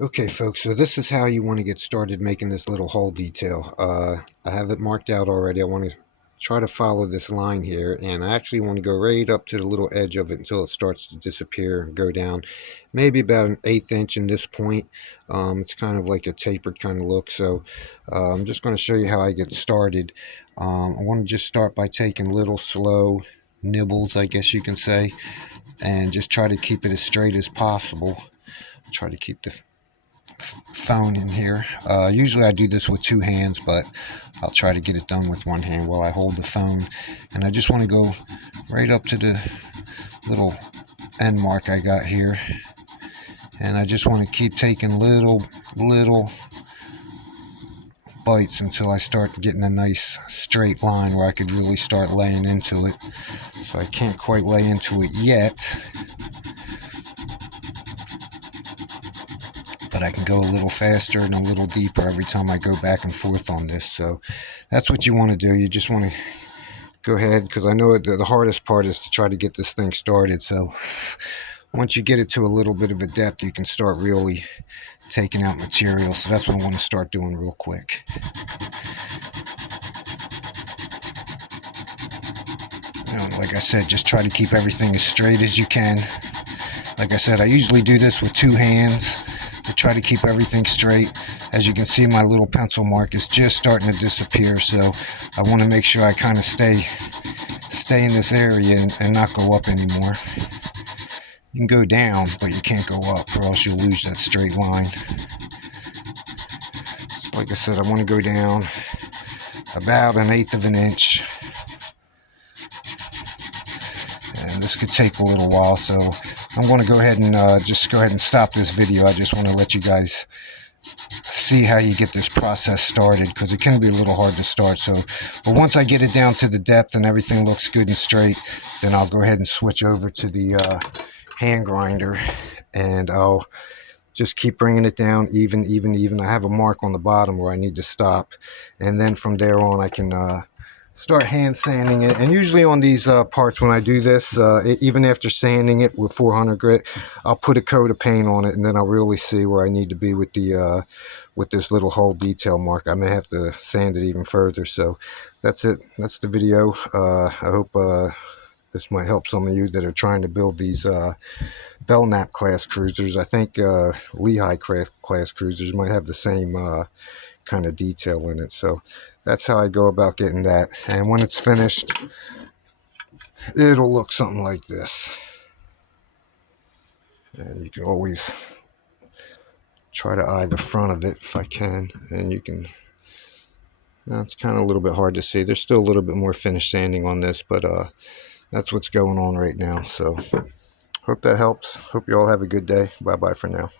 Okay, folks, so this is how you want to get started making this little hole detail. I have it marked out already. I want to try to follow this line here, and I actually want to go right up to the little edge of it until it starts to disappear and go down maybe about an eighth inch in this point. It's kind of like a tapered kind of look, so I'm just going to show you how I get started. I want to just start by taking little slow nibbles, I guess you can say, and just try to keep it as straight as possible. Try to keep the phone in here. Usually I do this with two hands, but I'll try to get it done with one hand while I hold the phone. And I just want to go right up to the little end mark I got here. And I just want to keep taking little bites until I start getting a nice straight line where I could really start laying into it. So I can't quite lay into it yet, but I can go a little faster and a little deeper every time I go back and forth on this. So that's what you want to do. You just want to go ahead, because I know the hardest part is to try to get this thing started. So once you get it to a little bit of a depth, you can start really taking out material. So that's what I want to start doing real quick. Like I said, just try to keep everything as straight as you can. Like I said, I usually do this with two hands to try to keep everything straight. As you can see, my little pencil mark is just starting to disappear, so I want to make sure I kind of stay in this area and not go up anymore. You can go down, but you can't go up, or else you'll lose that straight line. So like I said, I want to go down about an eighth of an inch. And this could take a little while, so I'm going to go ahead and just go ahead and stop this video. I just want to let you guys see how you get this process started, because it can be a little hard to start. So, but once I get it down to the depth and everything looks good and straight, then I'll go ahead and switch over to the hand grinder, and I'll just keep bringing it down even. I have a mark on the bottom where I need to stop, and then from there on I can start hand sanding it. And usually on these parts, when I do this, even after sanding it with 400 grit, I'll put a coat of paint on it, and then I'll really see where I need to be with the with this little hole detail mark. I may have to sand it even further. So that's it. That's the video. I hope this might help some of you that are trying to build these Belknap class cruisers. I think Lehigh class cruisers might have the same kind of detail in it. So that's how I go about getting that. And when it's finished, it'll look something like this. And you can always try to eye the front of it if I can, and you can. Now it's kind of a little bit hard to see. There's still a little bit more finish sanding on this, but that's what's going on right now. So hope that helps. Hope you all have a good day. Bye bye for now.